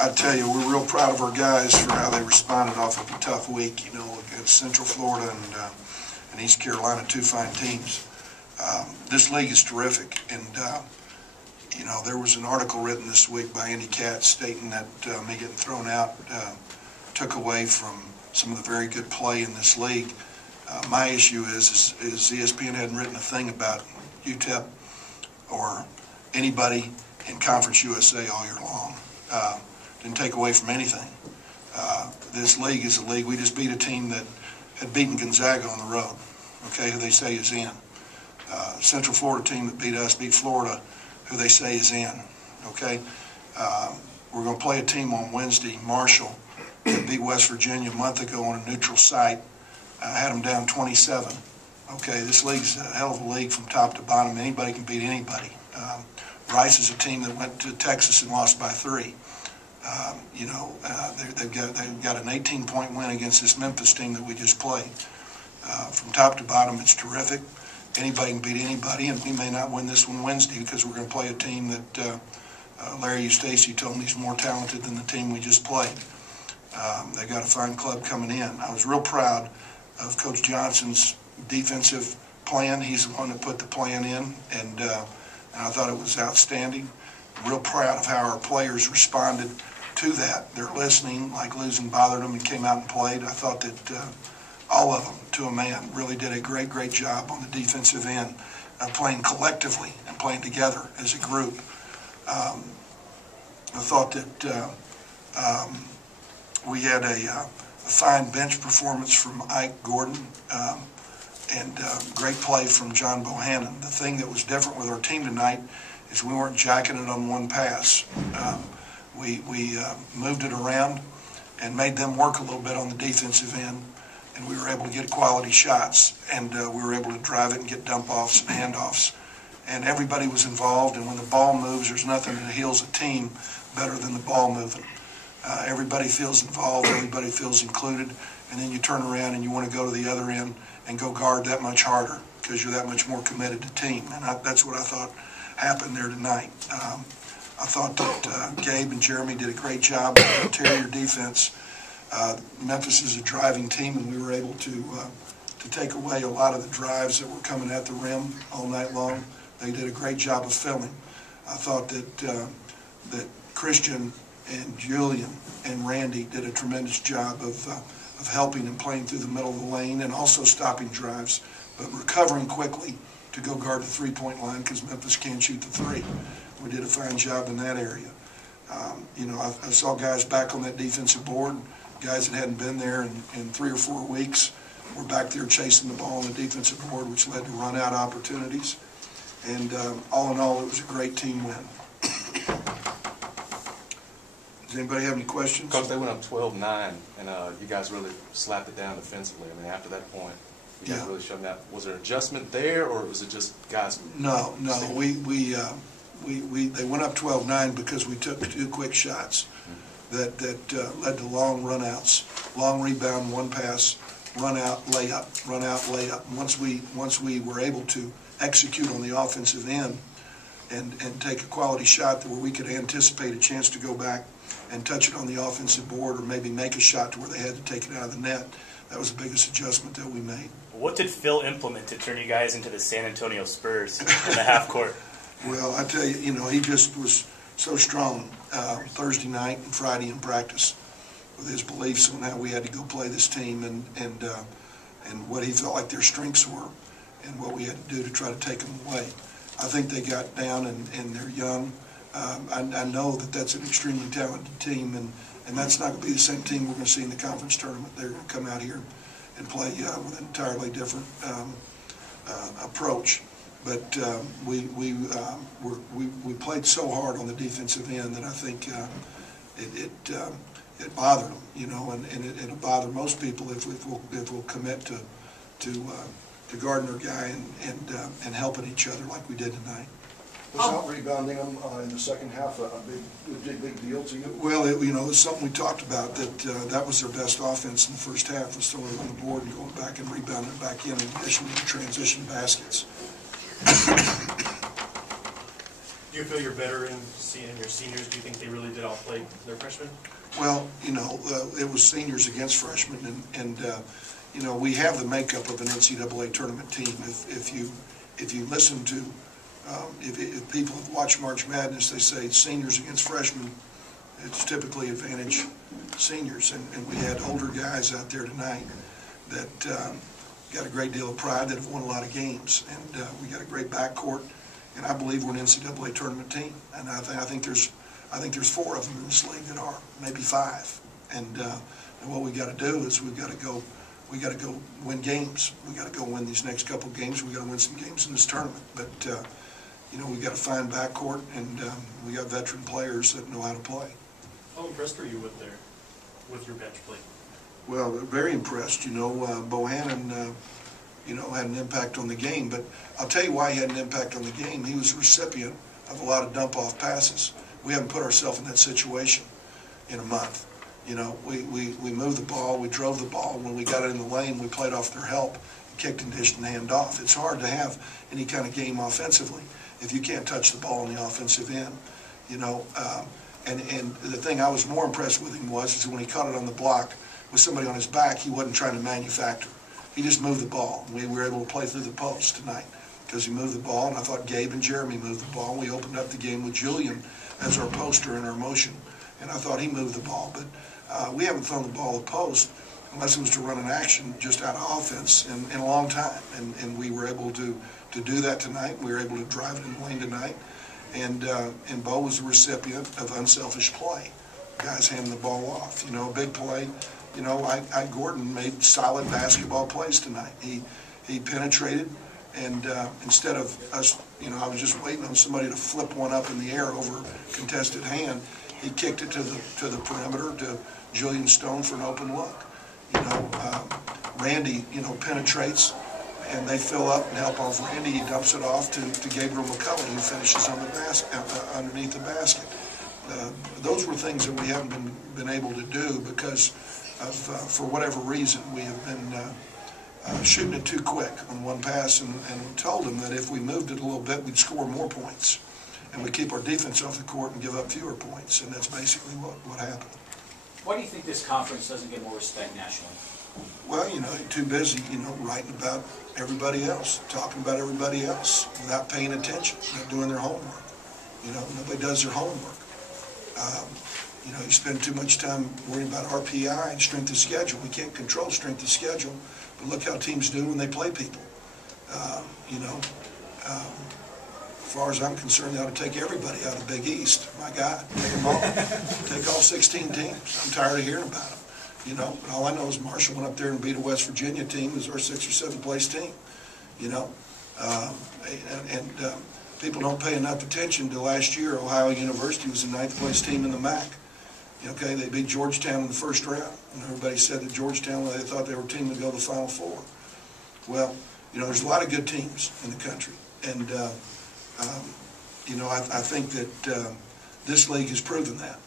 I tell you, we're real proud of our guys for how they responded off of a tough week, against Central Florida and East Carolina, two fine teams. This league is terrific, and there was an article written this week by Andy Katz stating that me getting thrown out took away from some of the very good play in this league. My issue is ESPN hadn't written a thing about UTEP or anybody in Conference USA all year long. Didn't take away from anything. This league is a league. We just beat a team that had beaten Gonzaga on the road, who they say is in. Central Florida team that beat us beat Florida, who they say is in. We're going to play a team on Wednesday, Marshall, that beat West Virginia a month ago on a neutral site. Had them down 27. This league's a hell of a league from top to bottom. Anybody can beat anybody. Rice is a team that went to Texas and lost by 3. They've got an 18-point win against this Memphis team that we just played. From top to bottom, it's terrific. Anybody can beat anybody, and we may not win this one Wednesday because we're going to play a team that Larry Eustace told me he's more talented than the team we just played. They got a fine club coming in. I was real proud of Coach Johnson's defensive plan. He's the one that put the plan in, and I thought it was outstanding. Real proud of how our players responded to that. They're listening, like losing bothered them, and came out and played. I thought that all of them, to a man, really did a great job on the defensive end, playing collectively and playing together as a group. I thought that we had a fine bench performance from Ike Gordon and great play from John Bohannon. The thing that was different with our team tonight is we weren't jacking it on one pass. We moved it around and made them work a little bit on the defensive end, and we were able to get quality shots, and we were able to drive it and get dump-offs and handoffs. And everybody was involved, and when the ball moves, there's nothing that heals a team better than the ball moving. Everybody feels involved, everybody feels included, and then you turn around and you want to go to the other end and go guard that much harder because you're that much more committed to team. And that's what I thought happened there tonight. I thought that Gabe and Jeremy did a great job with the interior defense. Memphis is a driving team, and we were able to take away a lot of the drives that were coming at the rim all night long. They did a great job of filling. I thought that Christian and Julian and Randy did a tremendous job of helping and playing through the middle of the lane and also stopping drives, but recovering quickly to go guard the three-point line because Memphis can't shoot the three. We did a fine job in that area. I saw guys back on that defensive board, guys that hadn't been there in 3 or 4 weeks. Were back there chasing the ball on the defensive board, which led to run-out opportunities. And all in all, it was a great team win. Does anybody have any questions? Coach, they went up 12-9, and you guys really slapped it down defensively. I mean, after that point, you guys really showed that. Was there adjustment there, or was it just guys? No. They went up 12-9 because we took 2 quick shots that led to long runouts, long rebound, one pass, run out, layup. And once we were able to execute on the offensive end and take a quality shot where we could anticipate a chance to go back and touch it on the offensive board or maybe make a shot to where they had to take it out of the net, that was the biggest adjustment that we made. What did Phil implement to turn you guys into the San Antonio Spurs in the half court? Well, I tell you, he just was so strong Thursday night and Friday in practice with his beliefs on how we had to go play this team and what he felt like their strengths were and what we had to do to try to take them away. I think they got down and they're young. I know that that's an extremely talented team, and that's not going to be the same team we're going to see in the conference tournament. They're going to come out here and play with an entirely different approach. But we played so hard on the defensive end that I think it bothered them, and it'll bother most people if we'll commit to guarding our guy and helping each other like we did tonight. Was out-rebounding them in the second half a big deal to you? Well, it's something we talked about, that was their best offense in the first half, was throwing it on the board and going back and rebounding it back in addition to the transition baskets. Do you feel you're better in seeing your seniors? Do you think they really did all play their freshmen? Well, you know, it was seniors against freshmen, and you know, we have the makeup of an NCAA tournament team. If you listen to, if people have watched March Madness, they say seniors against freshmen, it's typically advantage seniors, and we had older guys out there tonight that got a great deal of pride, that have won a lot of games, and we got a great backcourt, and I believe we're an NCAA tournament team, and I think there's 4 of them in this league that are, maybe 5, and what we got to do is we got to go win games. We got to go win these next couple games. We got to win some games in this tournament, but you know, we got to find backcourt, and we got veteran players that know how to play. How impressed are you with your bench play? Well, very impressed. You know, Bohannon, you know, had an impact on the game, but I'll tell you why he had an impact on the game. He was a recipient of a lot of dump-off passes. We haven't put ourselves in that situation in a month. You know, we moved the ball, we drove the ball. When we got it in the lane, we played off their help, kicked and dished and hand off. It's hard to have any kind of game offensively if you can't touch the ball on the offensive end. You know, and the thing I was more impressed with him was when he caught it on the block with somebody on his back, he wasn't trying to manufacture. He just moved the ball. We were able to play through the post tonight because he moved the ball, and I thought Gabe and Jeremy moved the ball. We opened up the game with Julian as our poster in our motion, and I thought he moved the ball. But we haven't thrown the ball at post unless it was to run an action just out of offense in a long time, and we were able to do that tonight. We were able to drive it in the lane tonight, and Bo was the recipient of unselfish play. Guys handing the ball off. You know, a big play. You know, Gordon made solid basketball plays tonight. He penetrated, and instead of us, you know, I was just waiting on somebody to flip one up in the air over a contested hand. He kicked it to the perimeter to Julian Stone for an open look. You know, Randy, you know, penetrates, and they fill up and help off Randy. He dumps it off to Gabriel McCullough, who finishes on the basket, underneath the basket. Those were things that we haven't been able to do because of, for whatever reason, we have been shooting it too quick on one pass, and we told them that if we moved it a little bit, we'd score more points, and we'd keep our defense off the court and give up fewer points, and that's basically what happened. Why do you think this conference doesn't get more respect nationally? Well, you know, they're too busy, you know, writing about everybody else, talking about everybody else without paying attention, not doing their homework. You know, nobody does their homework. You know, you spend too much time worrying about RPI and strength of schedule. We can't control strength of schedule, but look how teams do when they play people. You know, as far as I'm concerned, they ought to take everybody out of the Big East. My God, take them all. Take all 16 teams. I'm tired of hearing about them. You know, but all I know is Marshall went up there and beat a West Virginia team who's our 6th or 7th place team. You know, and people don't pay enough attention to last year. Ohio University was the 9th place team in the MAC. Okay, they beat Georgetown in the first round, and everybody said that Georgetown, they thought they were a team to go to the Final Four. Well, you know, there's a lot of good teams in the country, and you know, I think that this league has proven that.